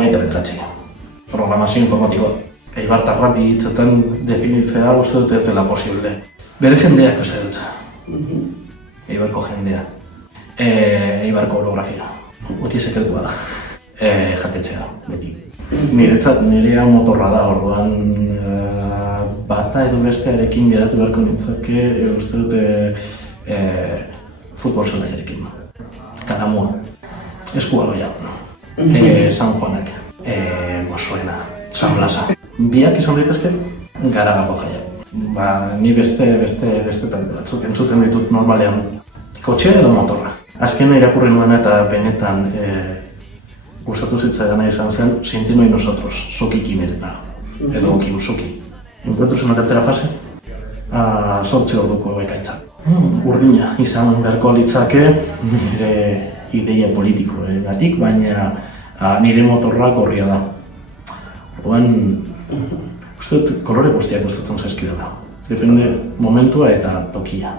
29. Programazio informatikoa. Eibartarra bi hitzetan definitzea uste dut ez dela posible. Bere jendeak uste dut. Eibarko jendea. Eibarko orografia. Hori sekretua da. Jatetxea, beti. Niretzat nirea motorra da, orduan bata edo bestearekin geratu beharko nintzake, uste dute futbol zelaiarekin. Karamua, Eskubaloia, San Juanak, Gozoena, San Blasa. Biak izan daitezke, Garagako jaia. Ni beste talde batzuk entzuten ditut normalean. Kotxea edo motorra. Azkena irakurri nuena eta benetan gustatu zitzaidana izan zen Sin ti no hay nosotros, Soki Kimelena, edo Kiusuki. Encuentros en la tercera fase, 8 orduko ekaitza. Urdina izan beharko litzake nire ideia politikoengatik, baina nire motorra gorria da. Orduan, uste dut kolore guztiak gustatzen zaizkidala. Depende momentua eta tokia.